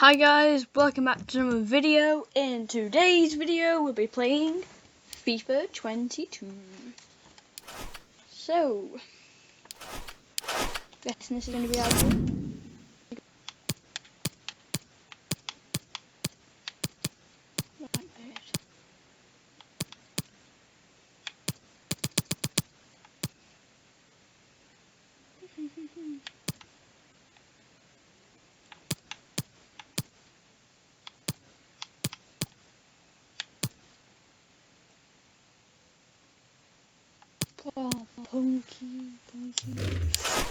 Hi guys, welcome back to another video. In today's video we'll be playing FIFA 22. So, guessing this is going to be our game. Oh,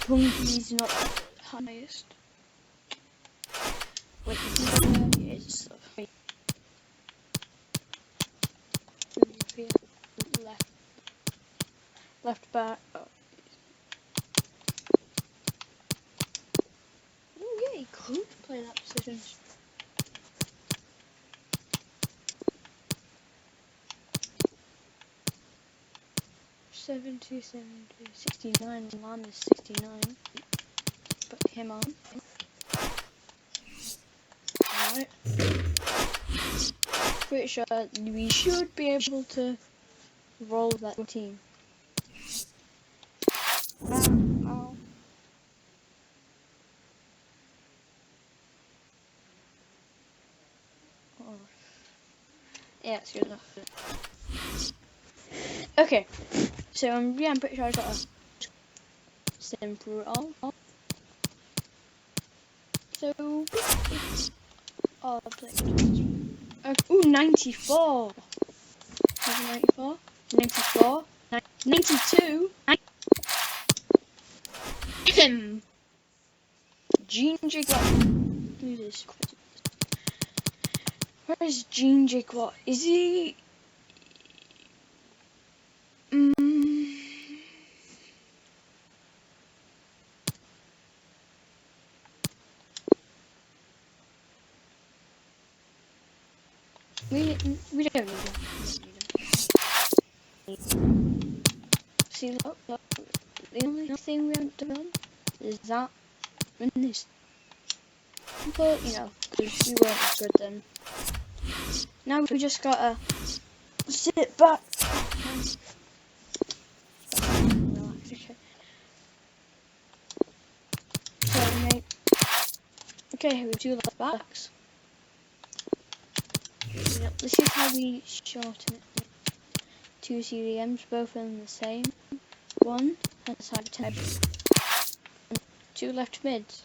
Punky's not the highest. Wait, is left back. Oh yeah, he could play that position. Seventy, 69. Lam is 69. Put him on. Alright. Pretty sure we should be able to roll that team. Ow. Oh. Yeah, it's good enough. Okay, so I'm pretty sure I got a simple all. So, oh, ooh, 94. 94, 94, 92. Ginger Glot. Who's this? Where is Ginger Glot? Is he? We don't need him. See, look, the only thing we haven't done is that in this. But, you know, because we weren't as good then. Now we just gotta sit back. Okay, we do left backs. Yep, this is how we shorten it. 2 CDMs, both of them the same. One has side 10. 2 left mids.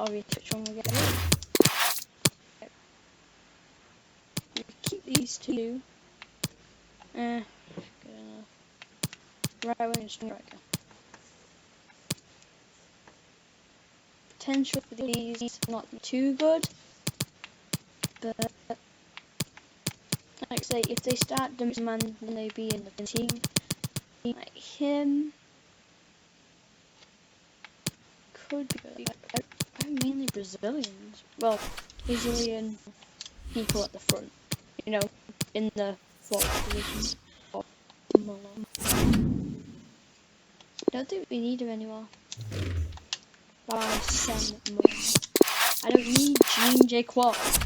Obviously, which one we get rid of. We keep these 2. Good enough. Right wing and striker. Potential for these not too good. But like I say, if they start demanding they be in the team, like him, could be mainly Brazilians. Well, Brazilian people at the front, you know, in the fourth position. Don't think we need him anymore. Why send more? I don't need Ginger Glot.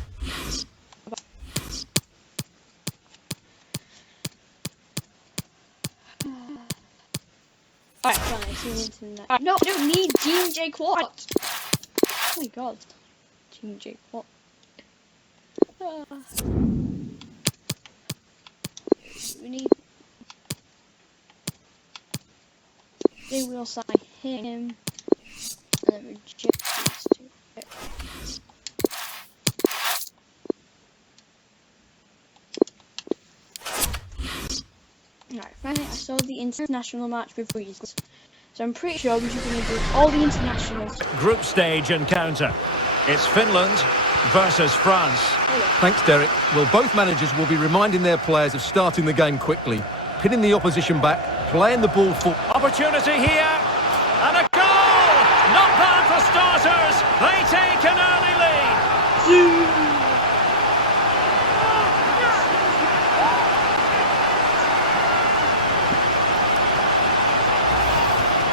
Alright, fine, I see internet. No, I don't need Ginger Glot! Oh my god. Ginger Glot. We need... They will sign him. And then reject these 2. Right, finally I saw the international match with Breeze. So I'm pretty sure we're just going to do all the internationals. Group stage encounter. It's Finland versus France. Thanks, Derek. Well, both managers will be reminding their players of starting the game quickly, pinning the opposition back, playing the ball for... Opportunity here, and a goal! Not bad for starters. They take an early lead.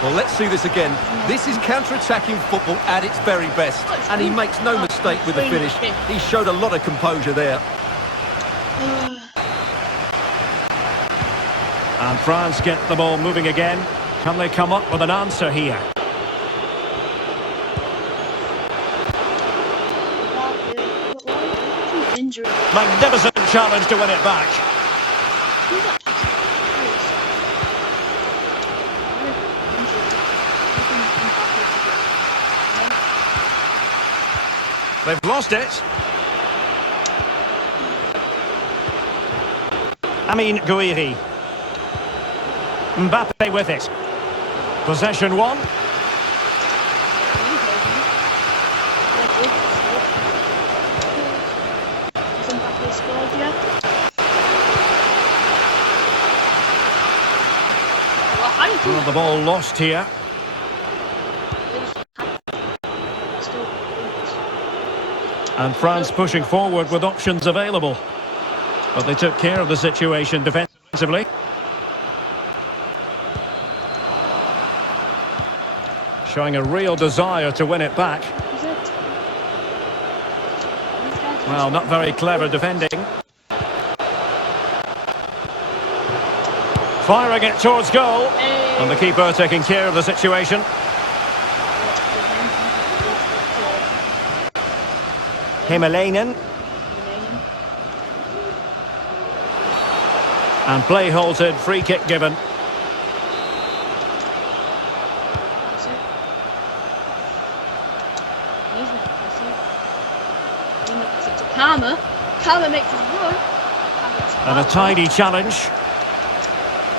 Well, let's see this again. This is counter-attacking football at its very best. And he makes no mistake with the finish. He showed a lot of composure there. And France get the ball moving again. Can they come up with an answer here? Injury. Magnificent challenge to win it back. They've lost it. Amine Gouiri. Mbappe with it. Possession one. Well, the ball lost here. And France pushing forward with options available. But they took care of the situation defensively. Showing a real desire to win it back. Well, not very clever defending. Firing it towards goal. And the keeper taking care of the situation. Himalainen. And play halted, free kick given. Karma makes his run. And a tidy challenge.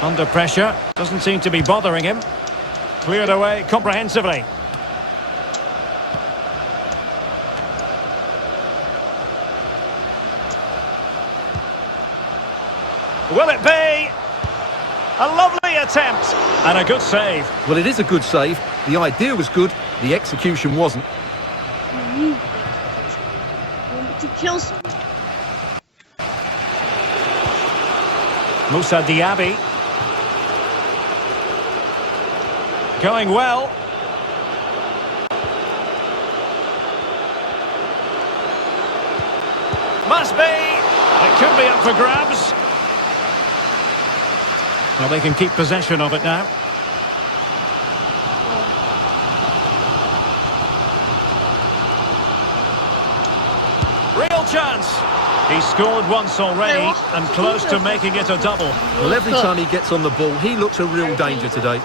Under pressure. Doesn't seem to be bothering him. Cleared away comprehensively. Will it be? A lovely attempt. And a good save. Well, it is a good save. The idea was good. The execution wasn't. To kill someone. Moussa Diaby. Going well. Must be. It could be up for grabs. Well, they can keep possession of it now. Real chance. He scored once already and close to making it a double. Well, every time he gets on the ball, he looks a real danger today.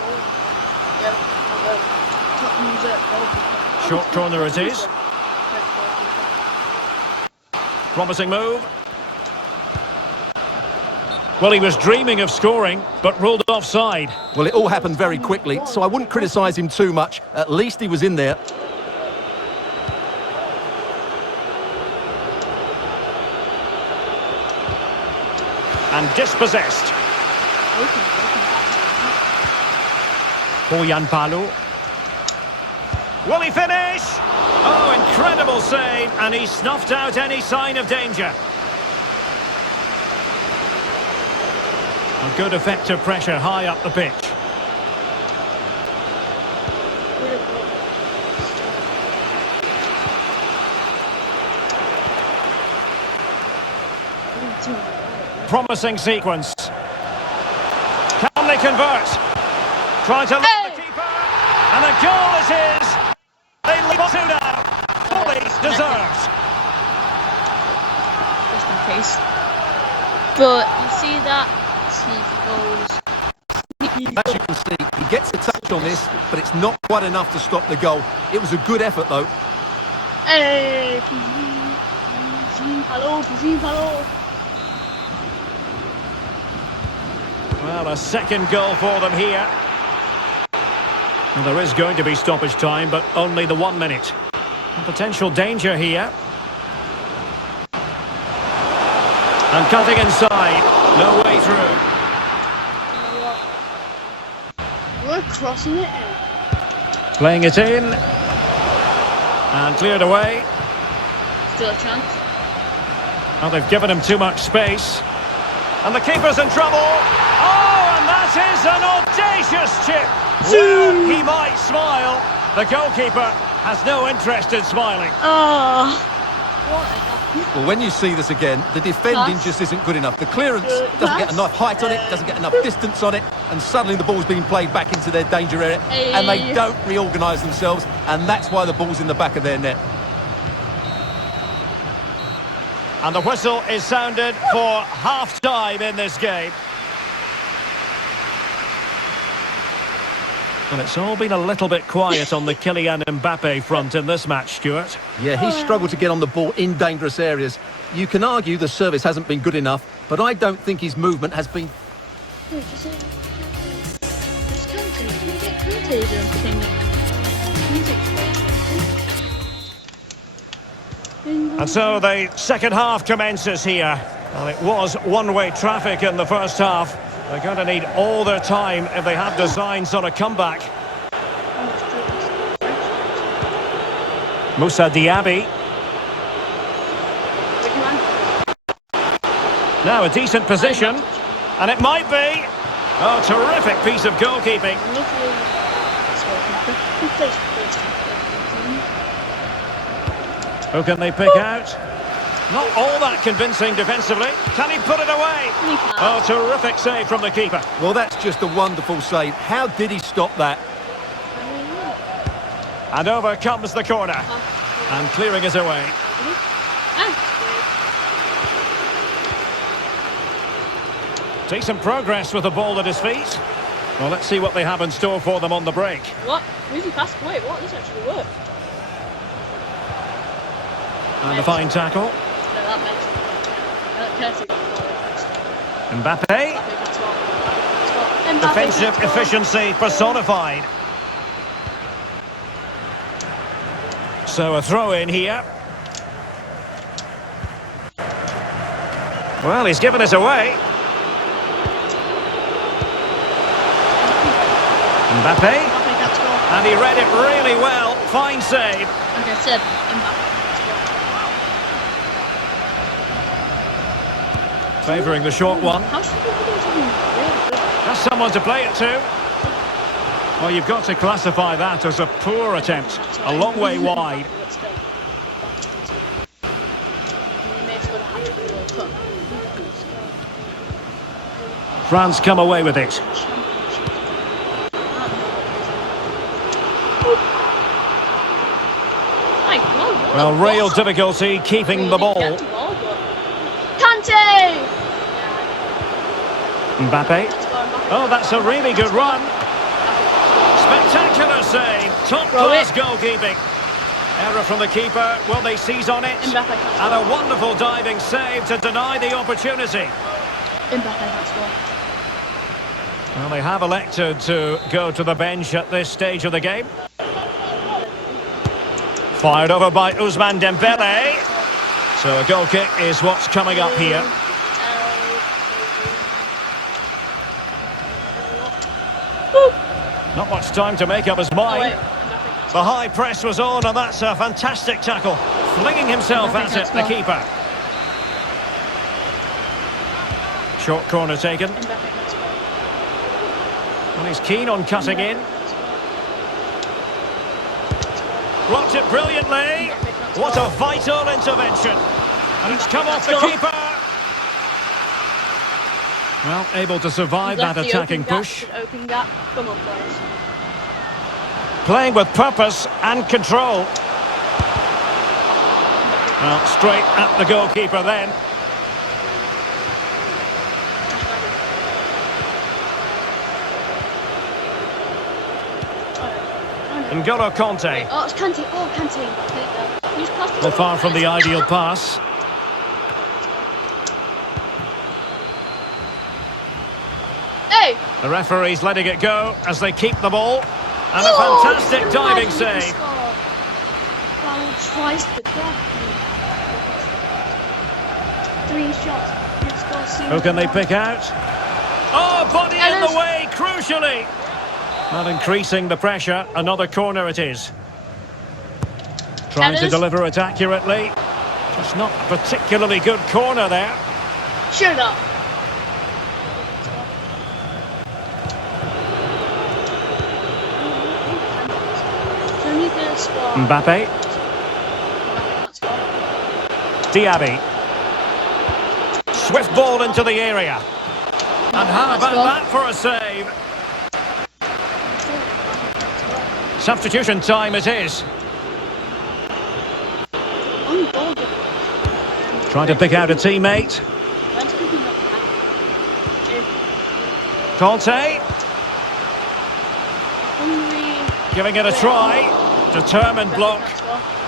Short corner it is. Promising move. Well, he was dreaming of scoring, but ruled offside. Well, it all happened very quickly, so I wouldn't criticise him too much. At least he was in there. And dispossessed. Boyan-Palou. Will he finish? Oh, incredible save, and he snuffed out any sign of danger. A good effective pressure high up the pitch. Promising sequence. Can they convert? Trying to lock the keeper. And a goal it is. They lead 2 now. Fully deserved. Just in case. But you see that? Sneaky goals. As you can see, he gets a touch on this, but it's not quite enough to stop the goal. It was a good effort, though. Hey, hello. Well, a second goal for them here. Well, there is going to be stoppage time, but only the 1 minute. Potential danger here. And cutting inside. No way through. We're crossing it in. Playing it in. And cleared away. Still a chance. Well, they've given him too much space. And the keeper's in trouble. Oh, and that is an audacious chip. Well, he might smile. The goalkeeper has no interest in smiling. Oh, what? Well, when you see this again, the defending Pass. just isn't good enough. The clearance doesn't get Pass. enough height on it, doesn't get enough distance on it, and suddenly the ball's being played back into their danger area, and they Hey. don't reorganise themselves, and that's why the ball's in the back of their net. And the whistle is sounded for half-time in this game. Well, it's all been a little bit quiet on the Kylian Mbappe front in this match, Stuart. Yeah, he's struggled to get on the ball in dangerous areas. You can argue the service hasn't been good enough, but I don't think his movement has been... Wait, just say. Just Kante. Can you get Kante to sing it? Music playing. And so the second half commences here. Well, it was one-way traffic in the first half. They're going to need all their time if they have designs on a comeback. Moussa Diaby. Now a decent position. And it might be. Oh, terrific piece of goalkeeping. Who can they pick out? Not all that convincing defensively. Can he put it away? Oh, terrific save from the keeper. Well, that's just a wonderful save. How did he stop that? And over comes the corner. And clearing it away. Decent progress with the ball at his feet. Well, let's see what they have in store for them on the break. What? Movie fast. Wait, what? This actually worked. And a fine tackle. No, that makes Mbappe. Defensive efficiency personified. So a throw in here. Well, he's given it away. Mbappe. And he read it really well. Fine save. Like I said, Mbappe. Favouring the short one. How should we do something really good? That's someone to play it to. Well, you've got to classify that as a poor attempt. A long way wide. France come away with it. Well, real difficulty keeping the ball. Kante! Mbappe. Oh, that's a really good run. Spectacular save. Top-class goalkeeping. Error from the keeper. Will they seize on it? And a wonderful diving save to deny the opportunity. Well, they have elected to go to the bench at this stage of the game. Fired over by Ousmane Dembele. So a goal kick is what's coming up here. Not much time to make up his mind. The high press was on, and that's a fantastic tackle. Flinging himself at it, the keeper. Short corner taken. And he's keen on cutting in. Blocked it brilliantly. What a vital intervention. And it's come off the keeper. Well, able to survive that attacking push. Open gap. Come on, players. Playing with purpose and control. Well, straight at the goalkeeper then. N'Golo Kante. Oh, it's Kante. Oh, Kante. Well, far from the ideal pass. Hey! The referee's letting it go as they keep the ball. And a fantastic diving save. Twice the clock. 3 shots. Who can they pick out? Oh, body in the way, crucially. Not increasing the pressure. Another corner it is. Trying to deliver it accurately. Just not a particularly good corner there. Shut up. score. Mbappe. Can't score. Diaby. Swift ball into the area. And how about that for a save? Substitution time it is. On goal. Trying to pick out a teammate. Conte. Giving it a try. Determined block.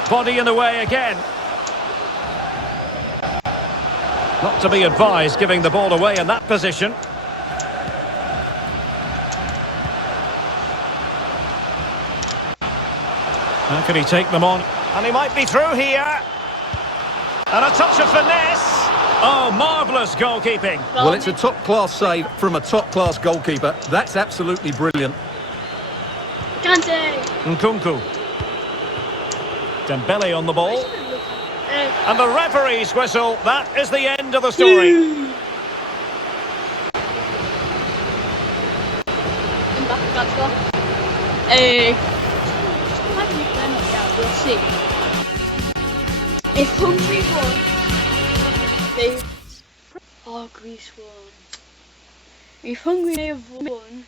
Body in the way again. Not to be advised giving the ball away in that position. How can he take them on? And he might be through here. And a touch of finesse. Oh, marvellous goalkeeping. Well, it's a top-class save from a top-class goalkeeper. That's absolutely brilliant. Kante. Nkunku. Dembele on the ball. And the referee's whistle. That is the end of the story. Mbappe can't score. Hey. We'll see. If Hungary won, they... Oh, Greece won. If Hungary have won,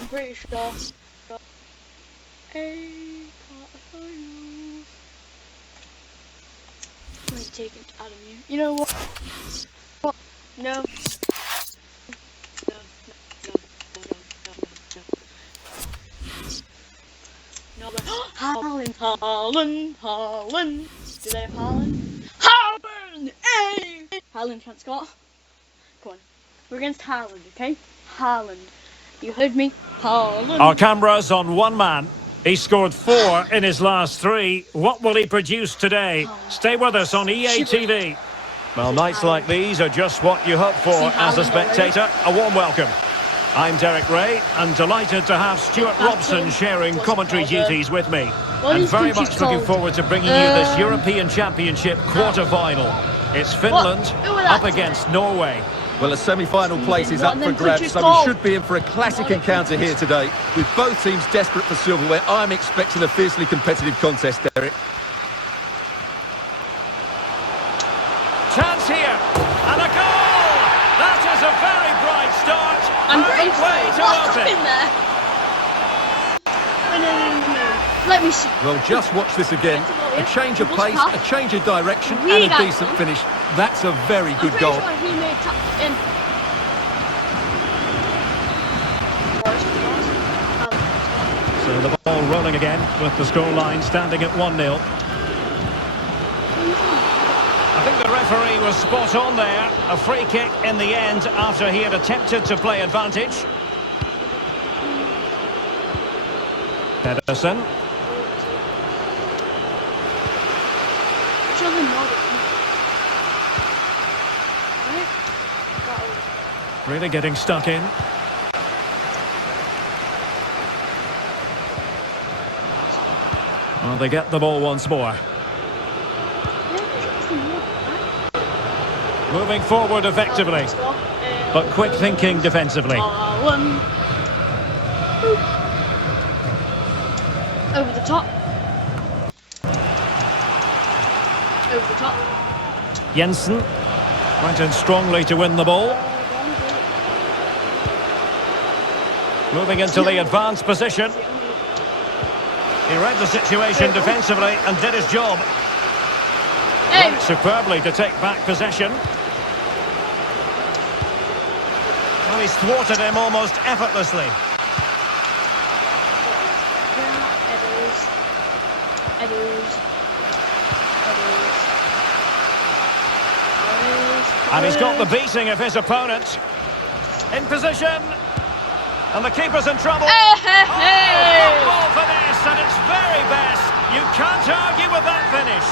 I'm pretty sure... quarterfinals. I'm going to take it out of you. You know what? What? No. No, but Haaland. Do they have Haaland? Haaland! Hey! Haaland can't score. Come on. We're against Haaland, okay? Haaland. You heard me? Haaland. Our cameras on one man. He scored 4 in his last 3. What will he produce today? Stay with us on EA TV. Well, nights like these are just what you hope for as a spectator. A warm welcome. I'm Derek Ray, and delighted to have Stuart Robson sharing commentary duties with me. And very much looking forward to bringing you this European Championship quarter-final. It's Finland up against Norway. Well, a semi-final place is up for grabs, so we should be in for a classic encounter here today. With both teams desperate for silverware, I'm expecting a fiercely competitive contest, Derek. Chance here, and a goal! That is a very bright start. I'm pretty way to open. in there. No. Let me see. Well, just watch this again. A change of pace, a change of direction, and a decent finish. That's a very good goal. Sure he made So the ball rolling again with the scoreline standing at 1-0. I think the referee was spot on there. A free kick in the end after he had attempted to play advantage. Pedersen. Really getting stuck in. Well, they get the ball once more. Moving forward effectively, but quick thinking defensively. Over the top. Over the top. Jensen went in strongly to win the ball. Moving into the advanced position. He read the situation defensively and did his job. Worked superbly to take back possession. Well, he's thwarted him almost effortlessly. And he's got the beating of his opponent. In position. And the keeper's in trouble. Football for this, and it's very best. You can't argue with that finish.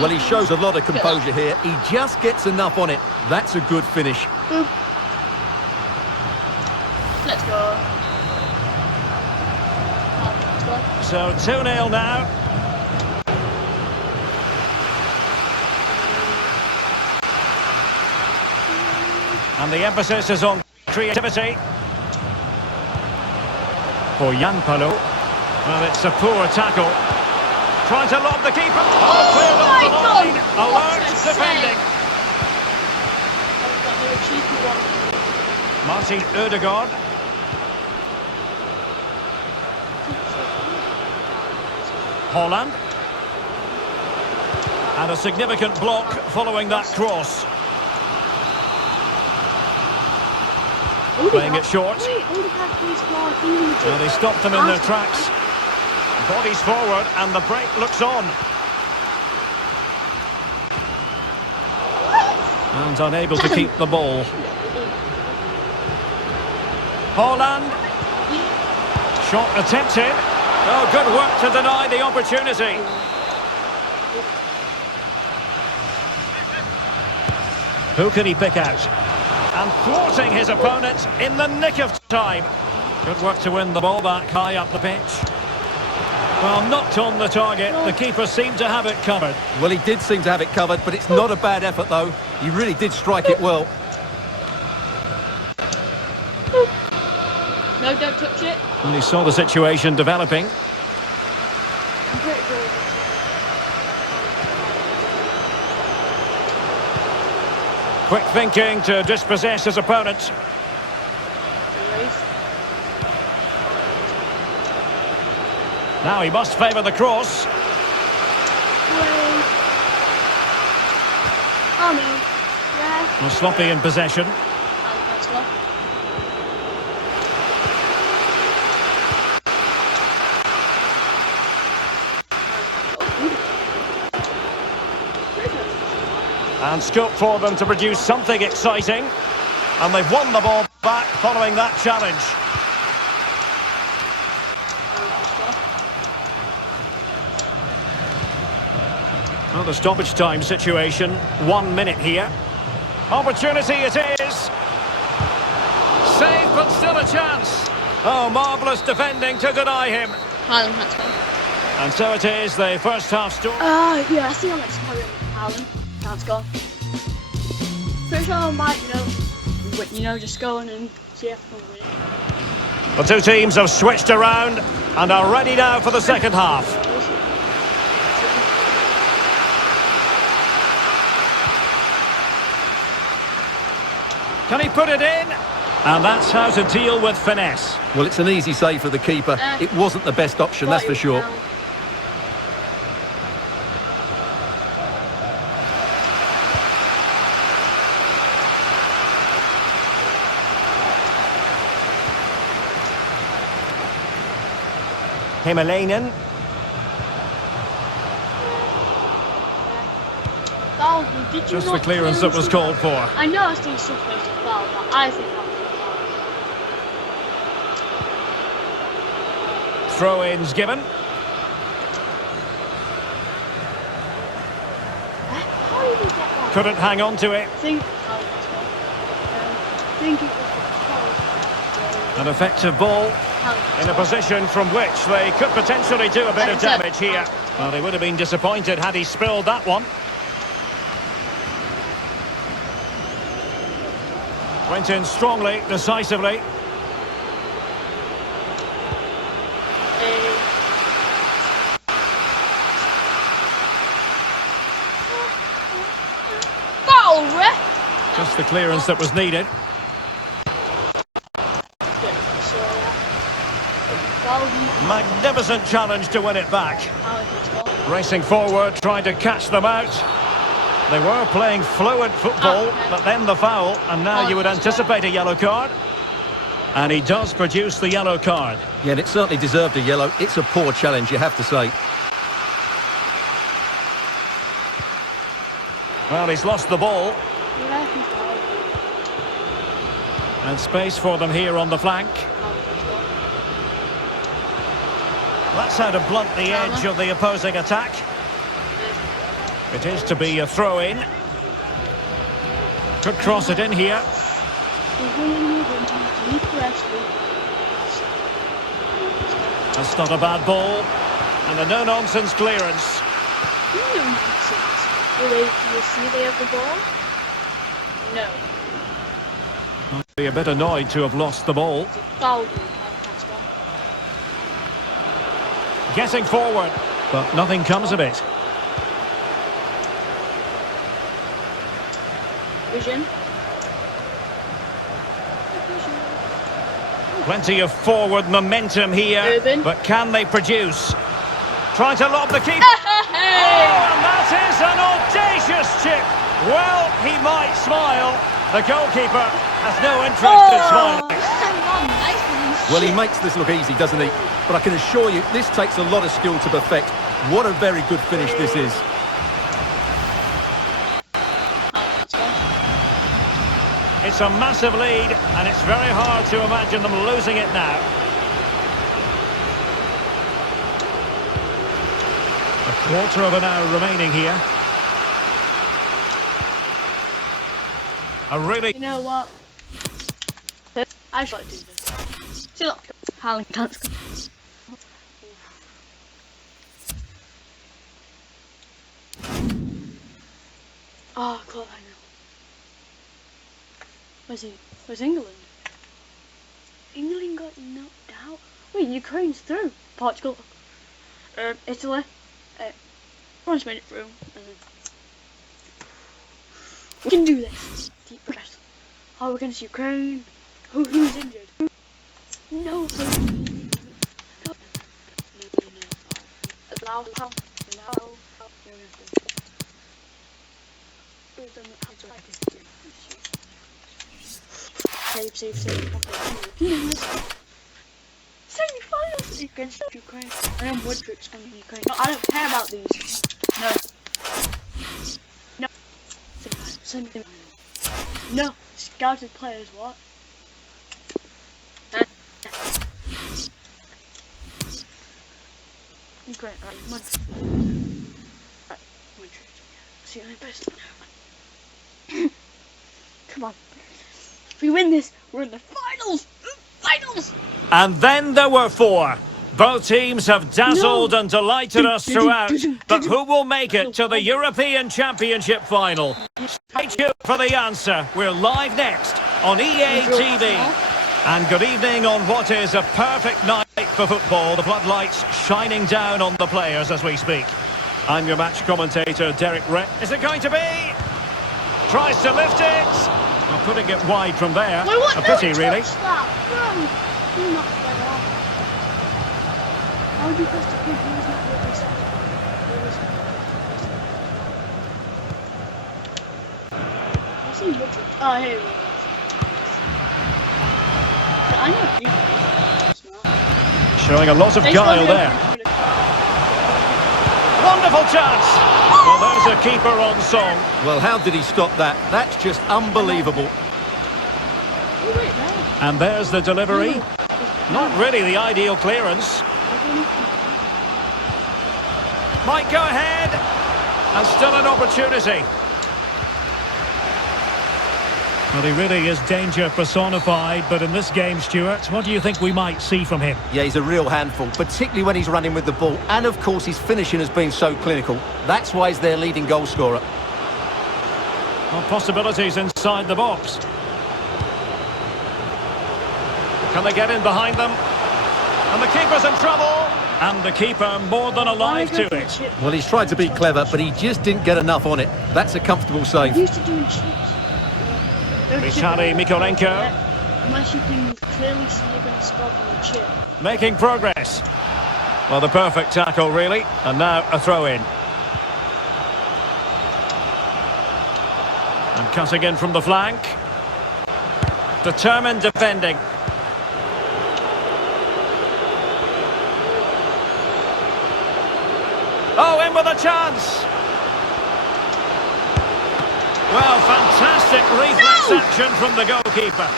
Well, he shows a lot of composure here. He just gets enough on it. That's a good finish. Let's go. So 2-0 now. And the emphasis is on creativity. for Jan Palo. Well, it's a poor tackle. Trying to lob the keeper. Oh, cleared off the line. Alert defending. Martin Ødegaard. Holland. And a significant block following that cross. Playing it short. Well, they stopped them in their tracks. Bodies forward and the break looks on. And unable to keep the ball. Holland. Shot attempted. Oh, good work to deny the opportunity. Who can he pick out? And thwarting his opponent in the nick of time. Good work to win the ball back high up the pitch. Well, not on the target. The keeper seemed to have it covered. Well, he did seem to have it covered, but it's not a bad effort, though. He really did strike it well. No, don't touch it. And he saw the situation developing. I'm pretty good. Quick thinking to dispossess his opponent. Now he must favour the cross. Oh no. Yeah. Well, sloppy in possession. And scope for them to produce something exciting. And they've won the ball back following that challenge. Well, the stoppage time situation, 1 minute here. Opportunity it is. Save, but still a chance. Oh, marvellous defending to deny him. Haaland has gone. And so it is, the first half story. Yeah, I see how much Haaland. Haaland's gone. Pretty sure I might, just go on and see if I can win. The two teams have switched around and are ready now for the second half. Can he put it in? And that's how to deal with finesse. Well, it's an easy save for the keeper. It wasn't the best option, that's for sure. Himalainen. Just the clearance that was called for. I know it's supposed to foul, but I think I'm Throw-ins given. How did he get that? Couldn't hang on to it. I think it was An effective ball in a position from which they could potentially do a bit of damage here. Well, they would have been disappointed had he spilled that one. Went in strongly, decisively. Just the clearance that was needed. Magnificent challenge to win it back. Racing forward, trying to catch them out. They were playing fluid football, but then the foul, and now you would anticipate a yellow card. And he does produce the yellow card. Yeah, and it certainly deserved a yellow. It's a poor challenge, you have to say. Well, he's lost the ball. And space for them here on the flank. That's how to blunt the edge of the opposing attack. It is to be a throw-in. Could cross it in here. That's not a bad ball. And a no-nonsense clearance. Do you see they have the ball? No. I'd be a bit annoyed to have lost the ball. Foul. getting forward, but nothing comes of it. Vision. Plenty of forward momentum here, Ruben. but can they produce? Trying to lob the keeper. Oh, and that is an audacious chip. Well, he might smile. The goalkeeper has no interest in smiling. Well, he makes this look easy, doesn't he? But I can assure you, this takes a lot of skill to perfect. What a very good finish this is. It's a massive lead, and it's very hard to imagine them losing it now. A quarter of an hour remaining here. A really... You know what? I should like to do this. See, look, Haaland can't score. Oh, God, I know. Where's he? Where's England? England got knocked out. Wait, Ukraine's through. Portugal. Italy. France made it through. We can do this. Deep breath. Oh, against Ukraine. Who's injured? No. Allow. Save. Semi-finals against Ukraine. I am Woodrick's from Ukraine. No, I don't care about these. No. Semi-finals. No. Scouted players, what? Ukraine, right, Madrid. Right, Madrid. See you best. Come on. If we win this, we're in the finals! Finals! And then there were four. Both teams have dazzled and delighted us throughout, but who will make it to the European Championship final? Stay tuned for the answer. We're live next on EA TV. And good evening on what is a perfect night for football. The floodlights shining down on the players as we speak. I'm your match commentator, Derek Rett. Is it going to be? Tries to lift it. Well, putting it wide from there. No, what? A pity, No, really. touch that. No, you knocked that off. How would you press the big wheels not with this? What's he looking? Oh, here he is. I know people. Showing a lot of guile there. Wonderful chance. Well, there's a keeper on song. Well, how did he stop that? That's just unbelievable. And there's the delivery. Not really the ideal clearance. Might go ahead. And still an opportunity. Well, he really is danger personified, but in this game, Stuart, what do you think we might see from him? Yeah, he's a real handful, particularly when he's running with the ball. And, of course, his finishing has been so clinical. That's why he's their leading goal scorer. Well, possibilities inside the box. Can they get in behind them? And the keeper's in trouble. And the keeper more than alive to it. Well, he's tried to be clever, but he just didn't get enough on it. That's a comfortable save. Used to doing chips. Vitaly Mikolenko. Unless you can clearly see you're going to score from the chip. Making progress. Well, the perfect tackle, really. And now a throw-in. And cutting in from the flank. Determined defending. Oh, in with a chance. Well, fantastic reflex action from the goalkeeper.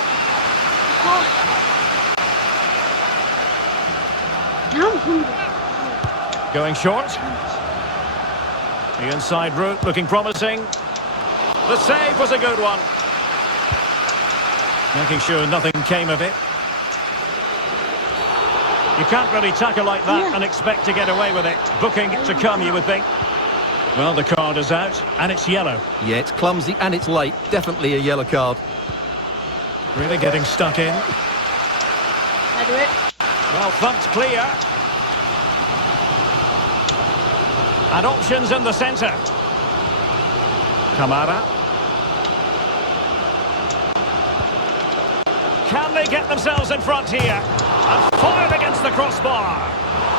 Going short. The inside route looking promising. The save was a good one. Making sure nothing came of it. You can't really tackle like that and expect to get away with it. Booking to come, you would think. Well, the card is out, and it's yellow. Yeah, it's clumsy and it's late. Definitely a yellow card. Really getting stuck in. I do it. Well, thumped clear. And options in the centre. Kamara. Can they get themselves in front here? And fired against the crossbar.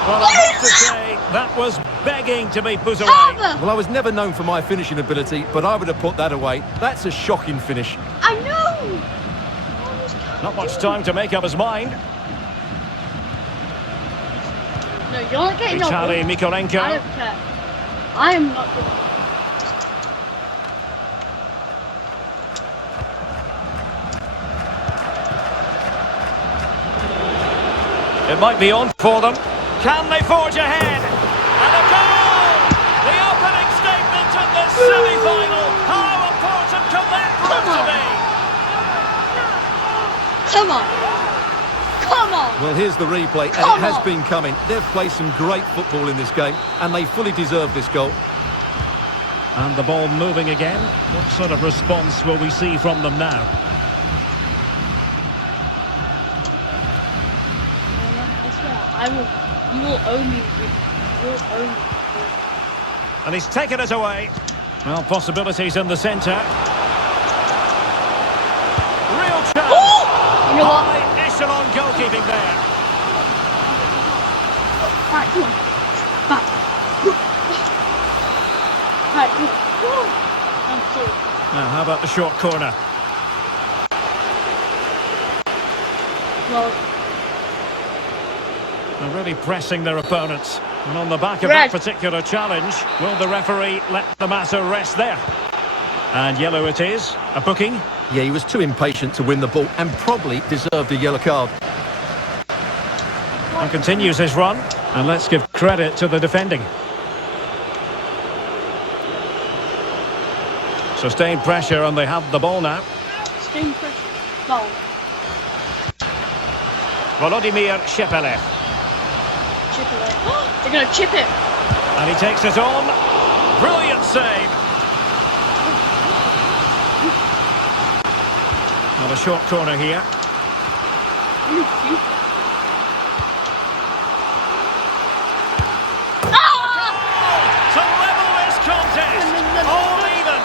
Well, I have to say, that was begging to be put away. Well, I was never known for my finishing ability, but I would have put that away. That's a shocking finish. I know! Not much time to make up his mind. No, you're not getting your Vitaly ball. Mykolenko. I don't care. I am not doing it. It might be on for them. Can they forge ahead? And a goal! The opening statement of this semi-final. How important can that prove to be? Come on. Come on. Well, here's the replay, and Come it has on. been coming. They've played some great football in this game, and they fully deserve this goal. And the ball moving again. What sort of response will we see from them now? I will. You will own me. You will own me. And he's taken it away. Well, possibilities in the centre. Real chance. You know what? High echelon goalkeeping there. Right, come on. Back. Right, come on. I'm sorry. Now, how about the short corner? Well, They're really pressing their opponents. And on the back of Red. that particular challenge, will the referee let the matter rest there? And yellow it is. A booking. Yeah, he was too impatient to win the ball and probably deserved a yellow card. And continues his run. And let's give credit to the defending. Sustained pressure and they have the ball now. steam push. Ball. Volodymyr Shepelev. Chip it away. They're going to chip it. And he takes it on. Brilliant save. Now a short corner here. To level this contest. All even.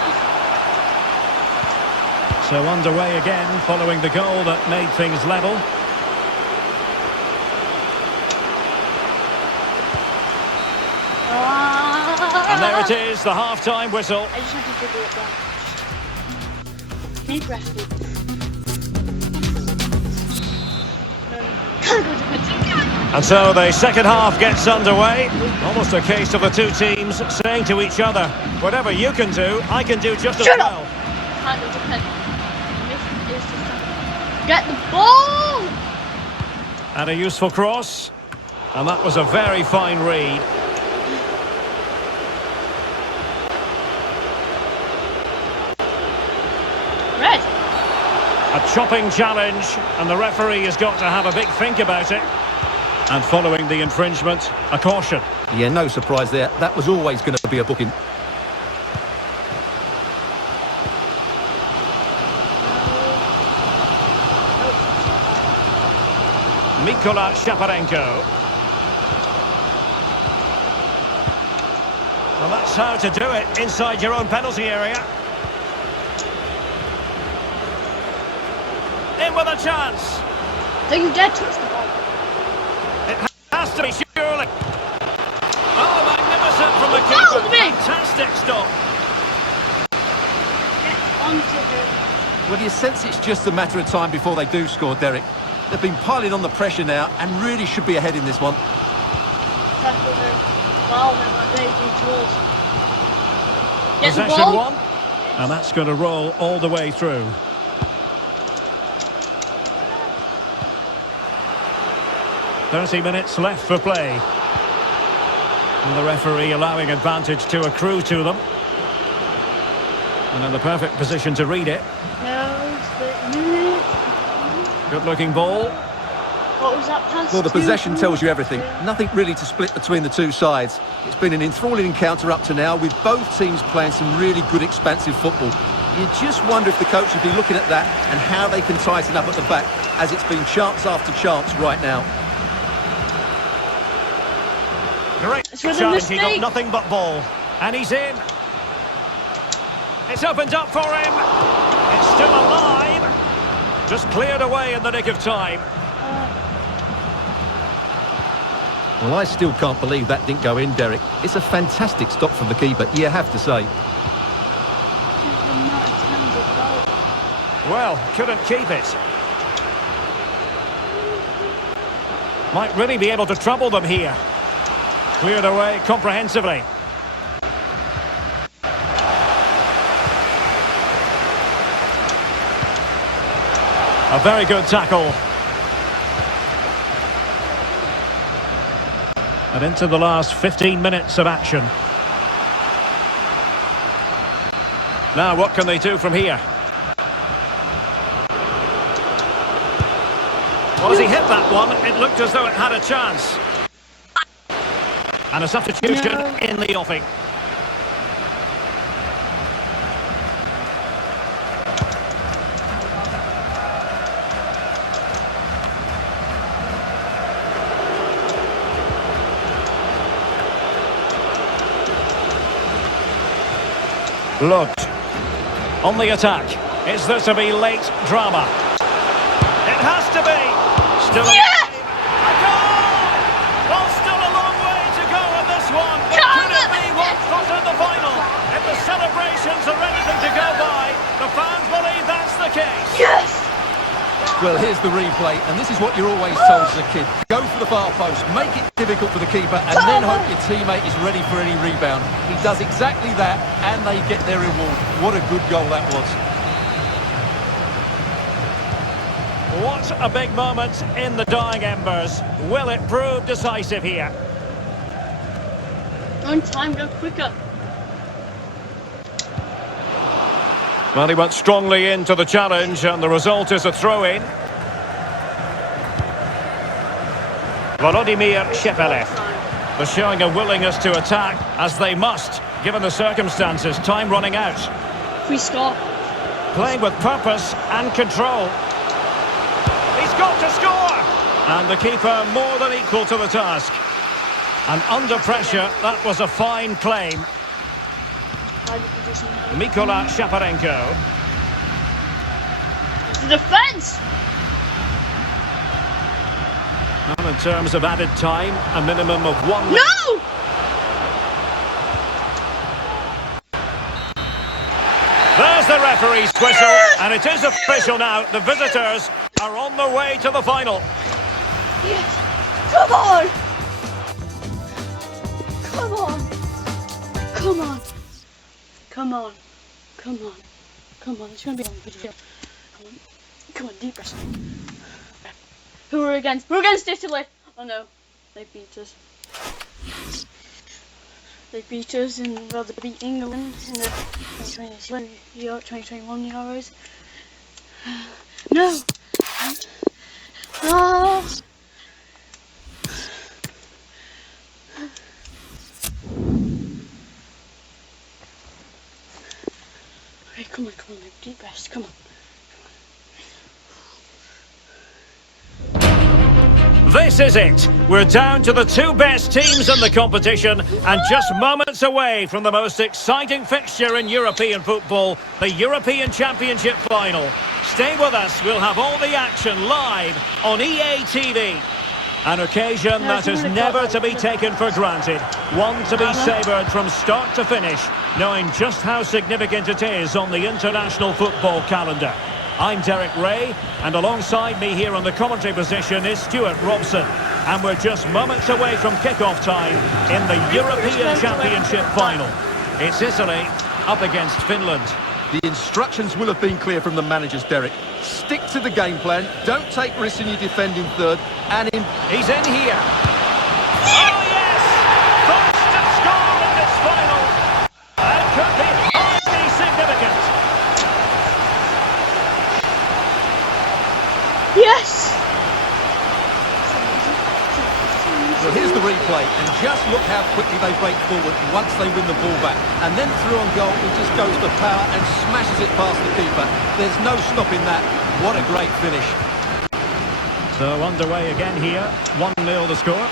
So underway again following the goal that made things level. And there it is, the half-time whistle. I just have to dribble it down. Can you grasp it? And so the second half gets underway. Almost a case of the two teams saying to each other, whatever you can do, I can do just as Shut up. well. Kind of depends. This is just get the ball! And a useful cross. And that was a very fine read. Red. A chopping challenge, and the referee has got to have a big think about it. And following the infringement, a caution. Yeah, no surprise there. That was always going to be a booking. Mykola Shaparenko. Well, that's how to do it inside your own penalty area. In with a chance. Don't you dare touch the ball. It has to be, surely. Oh, magnificent from the Follow keeper. me. Fantastic stop. Get onto the... Well, you sense it's just a matter of time before they do score, Derek. They've been piling on the pressure now and really should be ahead in this one. tackle them. Wow, they're like raging towards. Get the Possession ball. one. And that's going to roll all the way through. "30 minutes left for play. And the referee allowing advantage to accrue to them. And in the perfect position to read it. Good looking ball. What was that pass? Well, the to? possession tells you everything. Nothing really to split between the two sides. It's been an enthralling encounter up to now, with both teams playing some really good expansive football. You just wonder if the coach would be looking at that and how they can tighten up at the back, as it's been chance after chance right now. Great It's with a challenge, he got mistake. nothing but ball. And he's in. It's opened up for him. It's still alive. Just cleared away in the nick of time. Well, I still can't believe that didn't go in, Derek. It's a fantastic stop from the keeper, you have to say. Well, couldn't keep it. Might really be able to trouble them here. Cleared away comprehensively. A very good tackle. And into the last 15 minutes of action. Now, what can they do from here? Well, as he hit that one, it looked as though it had a chance. And a substitution in the offing. Looked on the attack. Is there to be late drama? It has to be. Still Yes! a goal! Well, still a long way to go in this one. But could it be one foot in the final? If the celebrations are anything to go by, the fans believe that's the case. Yes! Well, here's the replay, and this is what you're always told as a kid. Go for the far post, make it difficult for the keeper, and then hope your teammate is ready for any rebound. He does exactly that, and they get their reward. What a good goal that was. What a big moment in the dying embers. Will it prove decisive here? On time, go quicker. Well, he went strongly into the challenge, and the result is a throw-in. Volodymyr Shepelev. They're showing a willingness to attack, as they must, given the circumstances. Time running out. Free score. Playing with purpose and control. He's got to score! And the keeper more than equal to the task. And under pressure, that was a fine claim. Mykola Shaparenko. The defense! And in terms of added time, a minimum of 1 minute. No! There's the referee's whistle, and it is official now. The visitors are on their way to the final. Yes! Come on! Come on! Come on! Come on! Come on! Come on! It's gonna be a long video. Come on! Come on! Deep breath. Who are we against? We're against Italy! Oh no! They beat us. They beat us and well, they beat England in the 2021 Euros. No! Oh! Okay, come on, deep breaths, come on. This is it. We're down to the two best teams in the competition and just moments away from the most exciting fixture in European football, the European Championship final. Stay with us. We'll have all the action live on EA TV. An occasion that is never to be taken for granted. One to be savoured from start to finish, knowing just how significant it is on the international football calendar. I'm Derek Ray, and alongside me here on the commentary position is Stuart Robson. And we're just moments away from kick-off time in the European Championship final. It's Italy up against Finland. The instructions will have been clear from the managers, Derek. Stick to the game plan, don't take risks in your defending third, and He's in here. Oh yes! First to score in this final. And could be highly significant. Yes! well, here's the replay, and just look how quickly they break forward once they win the ball back. And then through on goal, he just goes for power and smashes it past the keeper. There's no stopping that. What a great finish. So underway again here. 1-0 the score.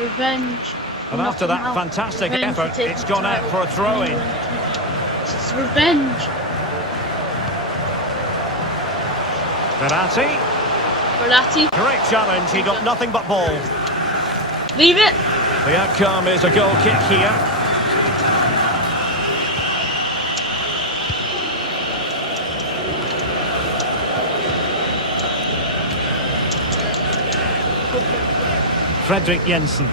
Revenge. And after that fantastic effort, it's gone out for a throw-in. It's revenge. Verratti. Great challenge, he got nothing but ball. Leave it. The outcome is a goal kick here. Fredrik Jensen.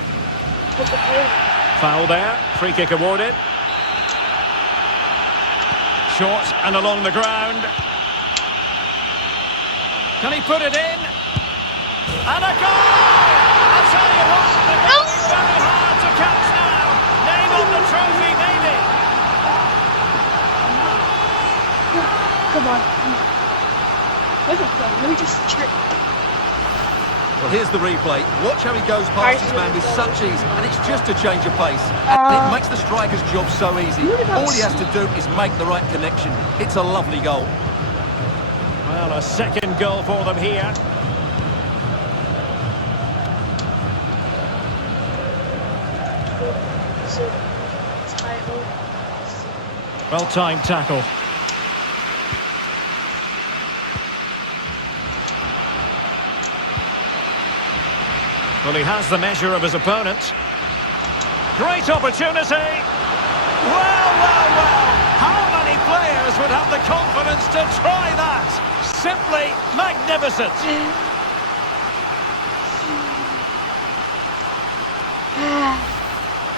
Foul there, free kick awarded. Short and along the ground. Can he put it in? And a goal! I tell you what, the goal is very hard to catch now. Name on the trophy, maybe. Come on. Let me just check. Well, here's the replay. Watch how he goes past his man with such ease, and it's just a change of pace. And it makes the striker's job so easy. All he has to do is make the right connection. It's a lovely goal. Well, a second goal for them here. Well-timed tackle. Well, he has the measure of his opponent. Great opportunity. Well. How many players would have the confidence to try that? Simply magnificent.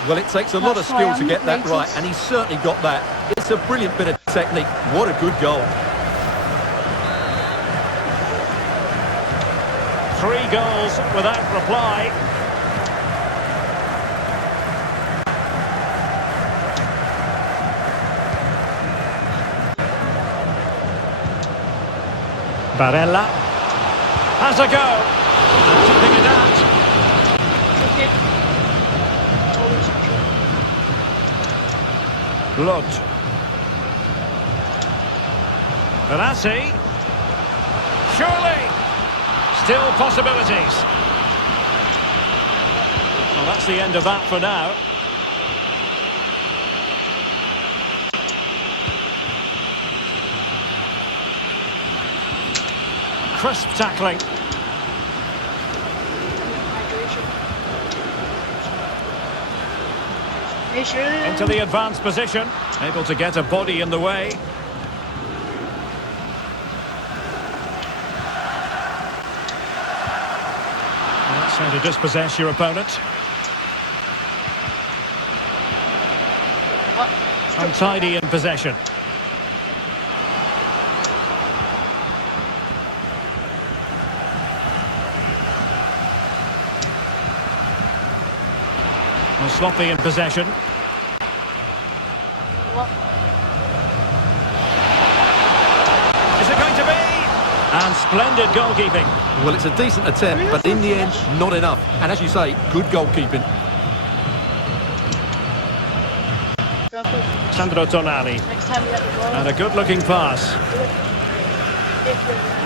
Well, it takes a lot of skill to get that right, and he's certainly got that. It's a brilliant bit of technique. What a good goal. 3 goals without reply. Barella has a go. Tipping it out. Blood. Verratti. Surely. Still possibilities. Well, that's the end of that for now. Crisp tackling. Into the advanced position. Able to get a body in the way. That's how to dispossess your opponent. Untidy in possession. And sloppy in possession. Is it going to be? And splendid goalkeeping. Well, it's a decent attempt, but in the end, not enough. And as you say, good goalkeeping. Sandro Tonali. And a good-looking pass.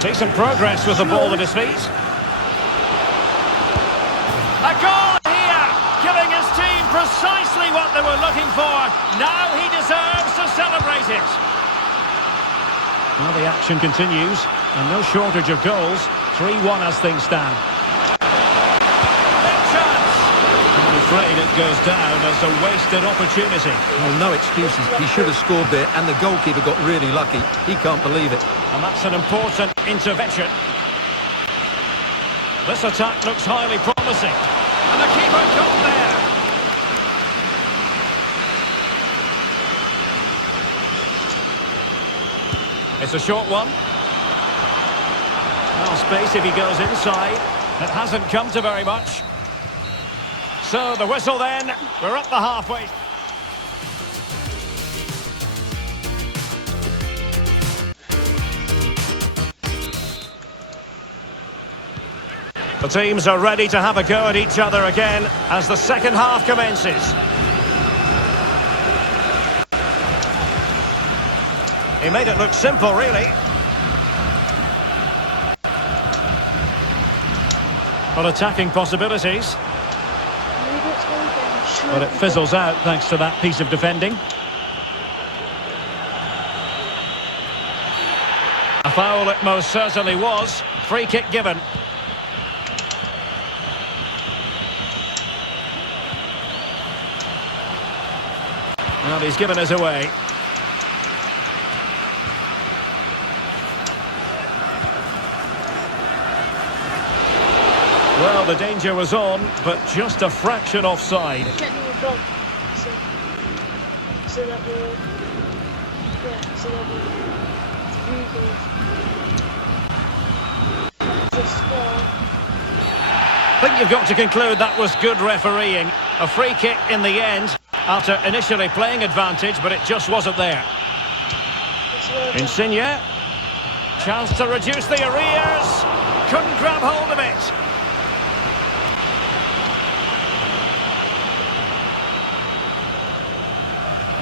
Decent progress with the ball at his feet. A goal here, giving his team precisely what they were looking for. Now he deserves to celebrate it. Well, the action continues, and no shortage of goals. 3-1 as things stand. Big chance. I'm afraid it goes down as a wasted opportunity. Well, no excuses. He should have scored there, and the goalkeeper got really lucky. He can't believe it. And that's an important intervention. This attack looks highly promising. And the keeper got there. It's a short one. Well, space if he goes inside. It hasn't come to very much. So the whistle then. We're up the halfway. The teams are ready to have a go at each other again as the second half commences. He made it look simple, really. But attacking possibilities. But it fizzles out thanks to that piece of defending. A foul it most certainly was. Free kick given. Well, he's given us away. Well, the danger was on, but just a fraction offside. Technical goal. So that will, yeah, so that will 3 goals. The score. I think you've got to conclude that was good refereeing. A free kick in the end, after initially playing advantage, but it just wasn't there. Insigne. Chance to reduce the arrears. Couldn't grab hold of it.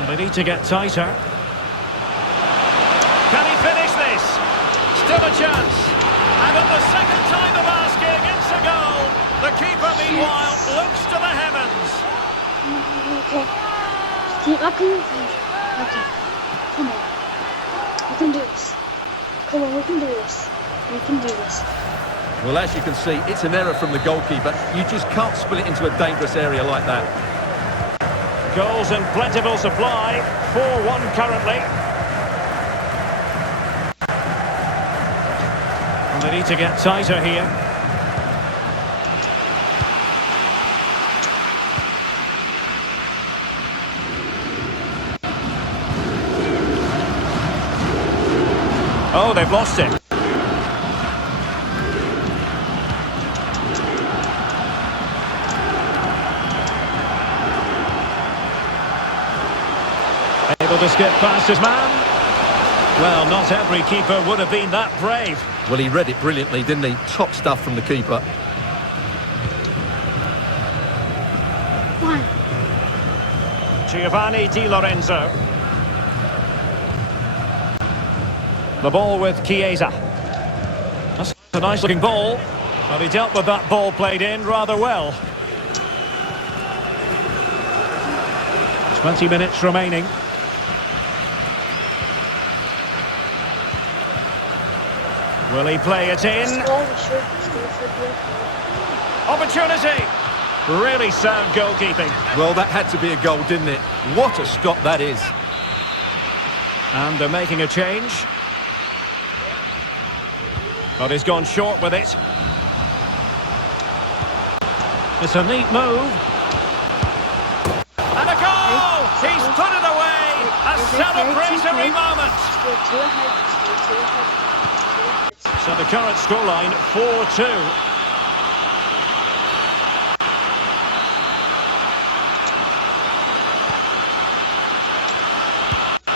They need to get tighter. Can he finish this? Still a chance. And at the second time of asking, it's a goal. The keeper, meanwhile, looks to the heavens. Okay. Okay. Come on. We can do this. Come on, we can do this. We can do this. Well, as you can see, it's an error from the goalkeeper. You just can't split it into a dangerous area like that. Goals in plentiful supply. 4-1 currently. And they need to get tighter here. Oh, they've lost it. Able to skip past his man. Well, not every keeper would have been that brave. Well, he read it brilliantly, didn't he? Top stuff from the keeper. Fine. Giovanni Di Lorenzo. The ball with Chiesa. That's a nice looking ball. But he dealt with that ball played in rather well. 20 minutes remaining. Will he play it in? Opportunity! Really sound goalkeeping. Well, that had to be a goal, didn't it? What a stop that is. And they're making a change. But he's gone short with it. It's a neat move. And a goal! He's put it away! A celebratory moment! So the current scoreline, 4-2.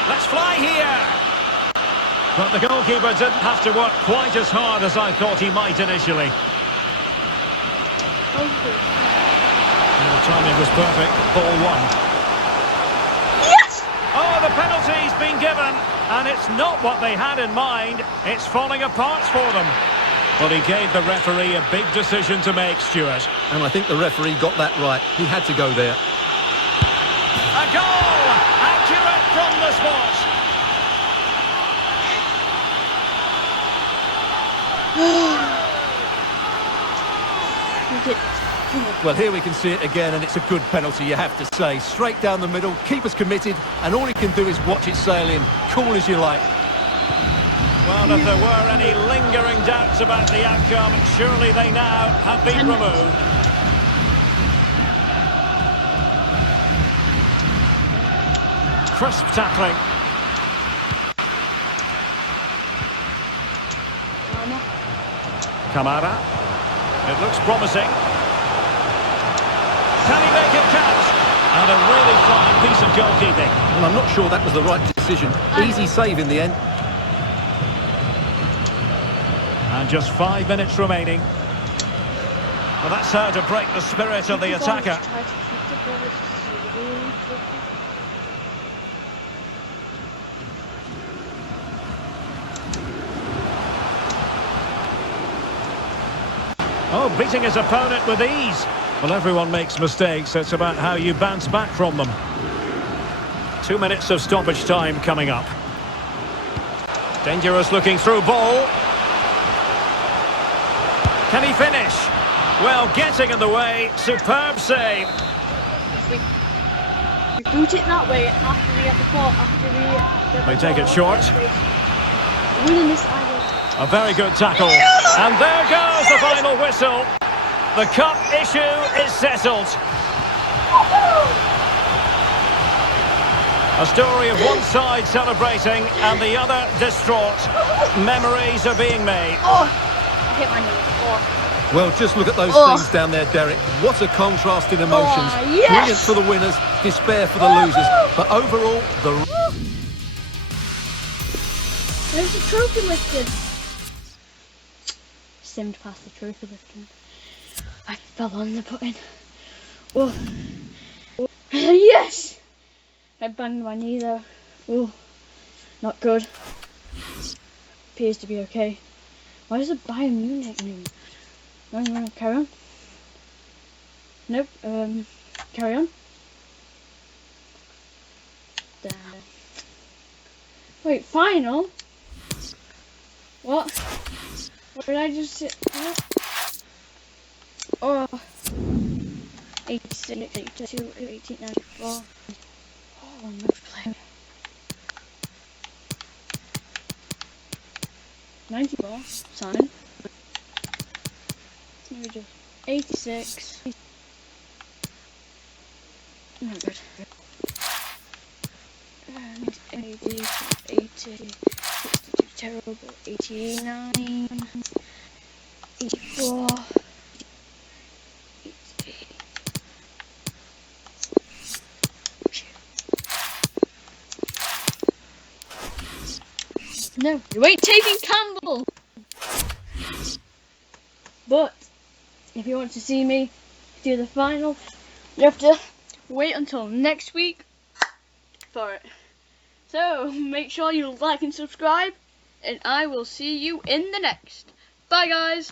Let's fly here! But the goalkeeper didn't have to work quite as hard as I thought he might initially. And the timing was perfect. Ball one. Yes! Oh, the penalty's been given, and it's not what they had in mind. It's falling apart for them. But he gave the referee a big decision to make, Stuart. And I think the referee got that right. He had to go there. A goal! Accurate from the spot. Well, here we can see it again, and it's a good penalty, you have to say. Straight down the middle, keeper's committed, and all he can do is watch it sail in. Cool as you like. Well, if there were any lingering doubts about the outcome, surely they now have been removed. Crisp tackling. Kamara. It looks promising. Can he make it count? And a really fine piece of goalkeeping. Well, I'm not sure that was the right decision. Easy save in the end. And just 5 minutes remaining. Well, that's how to break the spirit of the attacker. Oh, beating his opponent with ease. Well, everyone makes mistakes. It's about how you bounce back from them. 2 minutes of stoppage time coming up. Dangerous looking through ball. Can he finish? Well, getting in the way. Superb save. If we boot it that way after we get the ball, They take it short. Winning this either. A very good tackle. And there goes the final whistle. The cup issue is settled. A story of one side celebrating and the other distraught. Memories are being made. Oh, I hit my knee. Oh. Well, just look at those Oh. things down there, Derek. What a contrast in emotions. Oh, yes. Brilliant for the winners, despair for the losers. But overall, There's the trophy lifting. Simmed past the trophy lifting. I fell on the button. Oh. Yes! I banged my knee though. Oh, not good. Appears to be okay. Why is it Bayern Munich name? No, you want to carry on? Nope. Carry on. Wait, final? What? What did I just say? What? Oh. 86, 82, 18, 94. Oh, I'm not playing. 94, sign. Let me just 86. No good. 80, 62, terrible. 89, 84. 88. No, you ain't taking Campbell. But if you want to see me do the final, you have to wait until next week for it. So make sure you like and subscribe, and I will see you in the next. Bye guys.